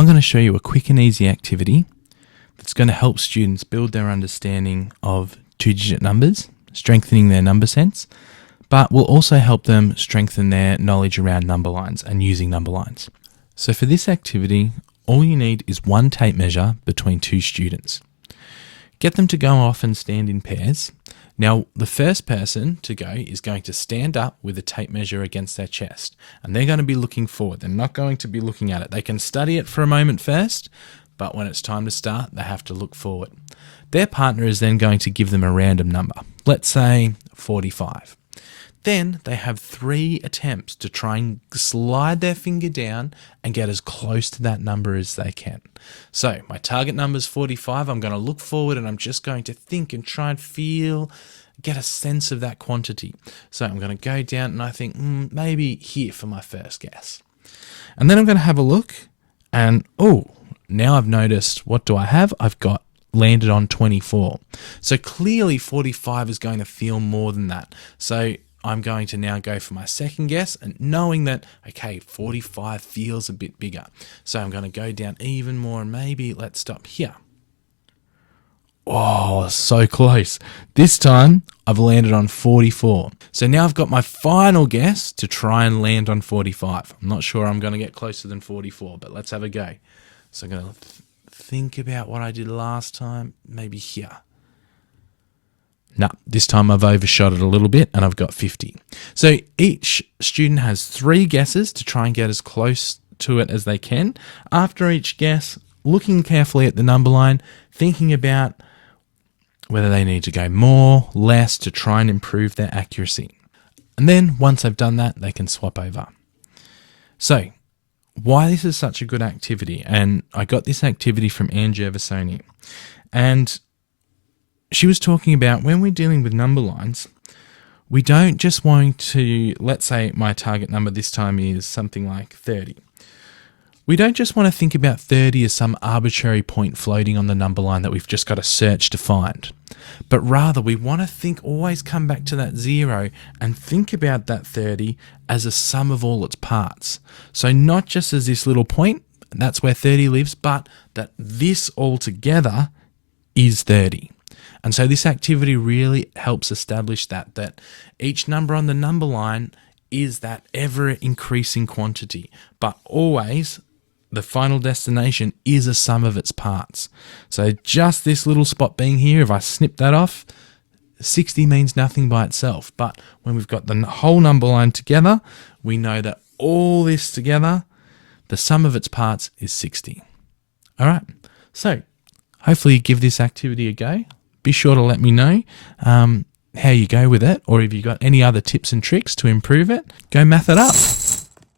I'm going to show you a quick and easy activity that's going to help students build their understanding of two-digit numbers, strengthening their number sense, but will also help them strengthen their knowledge around number lines and using number lines. So for this activity, all you need is one tape measure between two students. Get them to go off and stand in pairs. Now, the first person to go is going to stand up with a tape measure against their chest, and they're going to be looking forward. They're not going to be looking at it. They can study it for a moment first, but when it's time to start, they have to look forward. Their partner is then going to give them a random number, let's say 45. Then they have 3 attempts to try and slide their finger down and get as close to that number as they can. So my target number is 45. I'm going to look forward and I'm just going to think and try and feel, get a sense of that quantity. So I'm going to go down and I think maybe here for my first guess. And then I'm going to have a look and, now I've noticed, what do I have? I've got landed on 24. So clearly 45 is going to feel more than that. So I'm going to now go for my second guess and knowing that, okay, 45 feels a bit bigger. So I'm going to go down even more and maybe let's stop here. Oh, so close. This time I've landed on 44. So now I've got my final guess to try and land on 45. I'm not sure I'm going to get closer than 44, but let's have a go. So I'm going to think about what I did last time, maybe here. No, this time I've overshot it a little bit and I've got 50. So each student has 3 guesses to try and get as close to it as they can. After each guess, looking carefully at the number line, thinking about whether they need to go more, less to try and improve their accuracy. And then once they've done that, they can swap over. So why this is such a good activity, and I got this activity from Anne Gervasoni, and she was talking about when we're dealing with number lines, we don't just want to, let's say my target number this time is something like 30. We don't just want to think about 30 as some arbitrary point floating on the number line that we've just got to search to find. But rather we want to always come back to that 0 and think about that 30 as a sum of all its parts. So not just as this little point, that's where 30 lives, but that this all together is 30. And so this activity really helps establish that each number on the number line is that ever increasing quantity, but always the final destination is a sum of its parts. So just this little spot being here, if I snip that off, 60 means nothing by itself. But when we've got the whole number line together, we know that all this together, the sum of its parts is 60. All right. So hopefully you give this activity a go. Be sure to let me know how you go with it, or if you've got any other tips and tricks to improve it, go math it up.